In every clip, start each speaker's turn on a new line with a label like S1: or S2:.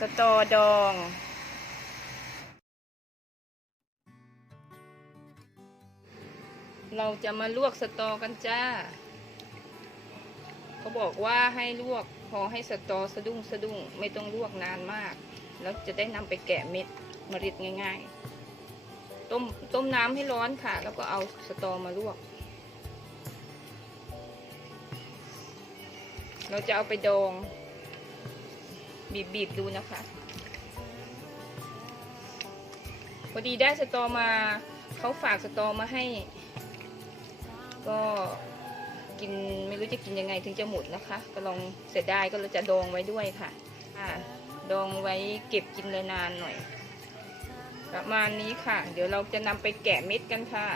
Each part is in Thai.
S1: สตอดอง เราจะมาลวกสตอกันจ้า เขาบอกว่าให้ลวกพอให้สตอสะดุ้งสะดุ้งไม่ต้องลวกนานมาก แล้วจะได้นำไปแกะเม็ดมะริดง่าย ๆ ต้มต้มน้ำให้ร้อนค่ะ แล้วก็เอาสตอมาลวก เราจะเอาไปดอง บีบๆดูนะคะพอดีได้สตอมาเขาฝากสตอมาให้ ก็กินไม่รู้จะกินยังไงถึงจะหมดนะคะ ก็ลองเสียดายก็เราจะดองไว้ด้วยค่ะอ่าดองไว้เก็บกินเลยนานหน่อย ประมาณนี้ค่ะ เดี๋ยวเราจะนำไปแกะเม็ดกันค่ะ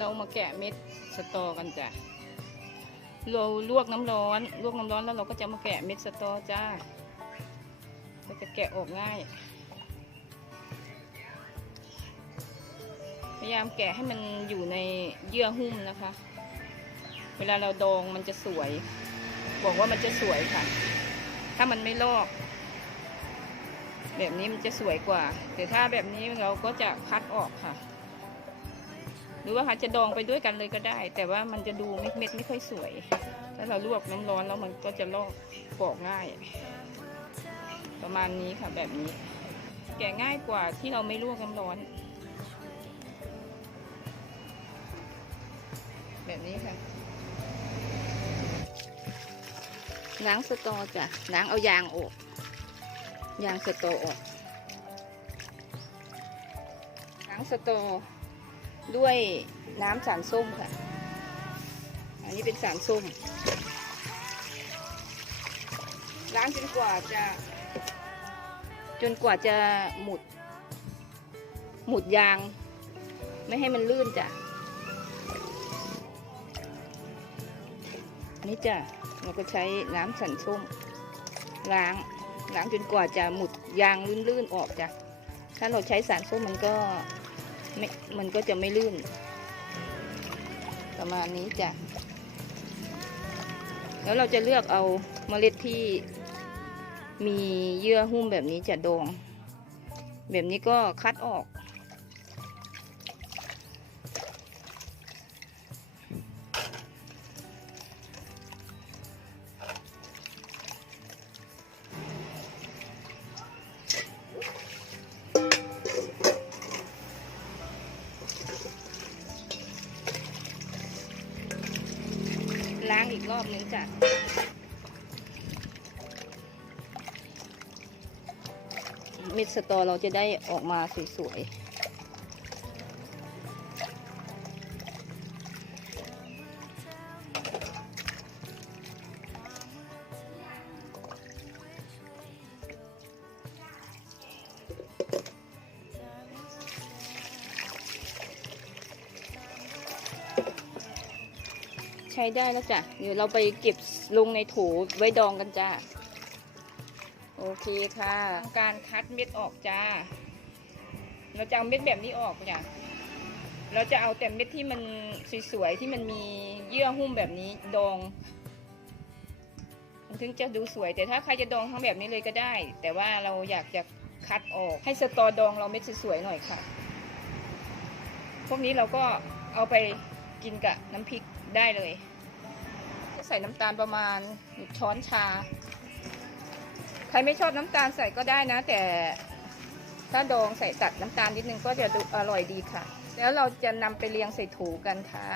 S1: เรามาแกะเม็ดสตอกันจ้ะ เราลวกน้ำร้อน ลวกน้ำร้อนแล้วเราก็จะมาแกะเม็ดสตอจ้าก็จะแกะออกง่าย พยายามแกะให้มันอยู่ในเยื่อหุ้มนะคะ เวลาเราดองมันจะสวย บอกว่ามันจะสวยค่ะ ถ้ามันไม่ลอก แบบนี้มันจะสวยกว่า แต่ถ้าแบบนี้เราก็จะคัดออกค่ะ หรือว่าเขาจะดองไปด้วยกันเลยก็ได้ แต่ว่ามันจะดูเม็ดเม็ดไม่ค่อยสวย ถ้าเราลวกน้ำร้อนแล้วมันก็จะลอกปอกง่าย ประมาณนี้ค่ะแบบนี้ แกะง่ายกว่าที่เราไม่ลวกน้ำร้อน แบบนี้ค่ะล้างสตอจ้ะล้างเอายางออก ยางสตอออกล้างสตอ ด้วยน้ำสารส้มค่ะ อันนี้เป็นสารส้ม ล้างจนกว่าจะ จนกว่าจะหมุด หมุดยาง ไม่ให้มันลื่นจ้ะนี่จ้ะ เราก็ใช้น้ำสันส้ม ล้าง ล้างจนกว่าจะหมุดยางลื่นๆออกจ้ะ ถ้าเราใช้สารส้มมันก็ ไม่มันก็จะไม่ลื่น ประมาณนี้จ้ะ แล้วเราจะเลือกเอาเมล็ดที่มีเยื่อหุ้มแบบนี้จะดอง แบบนี้ก็คัดออก รอบนึงจ้ะเม็ดสตอเราจะได้ออกมาสวยๆ ใช้ได้แล้วจ้ะ เดี๋ยวเราไปเก็บลงในโถไว้ดองกันจ้า โอเคค่ะ การคัดเม็ดออกจ้า เราจะเอาเม็ดแบบนี้ออกจ้ะ เราจะเอาแต่เม็ดที่มันสวยๆที่มันมีเยื่อหุ้มแบบนี้ดอง มันถึงจะดูสวย แต่ถ้าใครจะดองทั้งแบบนี้เลยก็ได้ แต่ว่าเราอยากจะคัดออก ให้สตอดองเราเม็ดสวยๆหน่อยค่ะ พวกนี้เราก็เอาไปกินกับน้ำพริก ได้เลย ใส่น้ำตาลประมาณช้อนชา ใครไม่ชอบน้ำตาลใส่ก็ได้นะ แต่ถ้าดองใส่ตัดน้ำตาลนิดนึงก็จะอร่อยดีค่ะ แล้วเราจะนำไปเรียงใส่ถูกันค่ะ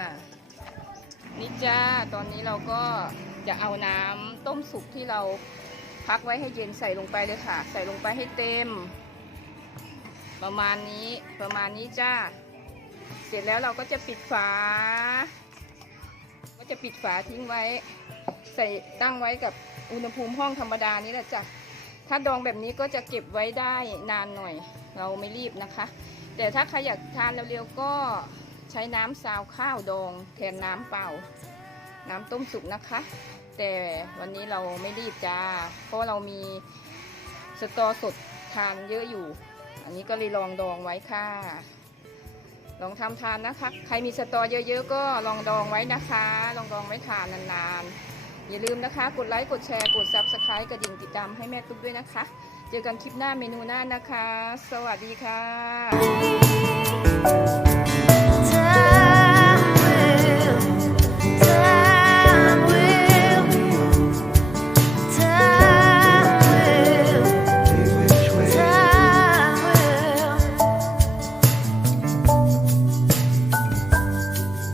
S1: นี่จ้า ตอนนี้เราก็จะเอาน้ำต้มสุกที่เราพักไว้ให้เย็นใส่ลงไปเลยค่ะ ใส่ลงไปให้เต็ม ประมาณนี้ประมาณนี้จ้า เสร็จแล้วเราก็จะปิดฝา ก็จะปิดฝาทิ้งไว้ ใส่ตั้งไว้กับอุณหภูมิห้องธรรมดานี่แหละจ้ะถ้าดองแบบนี้ก็จะเก็บไว้ได้นานหน่อย เราไม่รีบนะคะ แต่ถ้าใครอยากทานเร็วๆก็ใช้น้ำซาวข้าวดอง แทนน้ำเปล่า น้ำต้มสุกนะคะ แต่วันนี้เราไม่รีบจ้า เพราะเรามีสตอสดทานเยอะอยู่ อันนี้ก็เลยลองดองไว้ค่ะ ลองทำทานนะคะ ใครมีสตอเยอะ ๆ ก็ลองดองไว้นะคะ ลองดองไว้ทานนานๆ อย่าลืมนะคะ กดไลค์ กดแชร์ กดซับสไครต์กระดิ่งติดตามให้แม่ตุ๊กด้วยนะคะ เจอกันคลิปหน้าเมนูหน้านะคะ สวัสดีค่ะ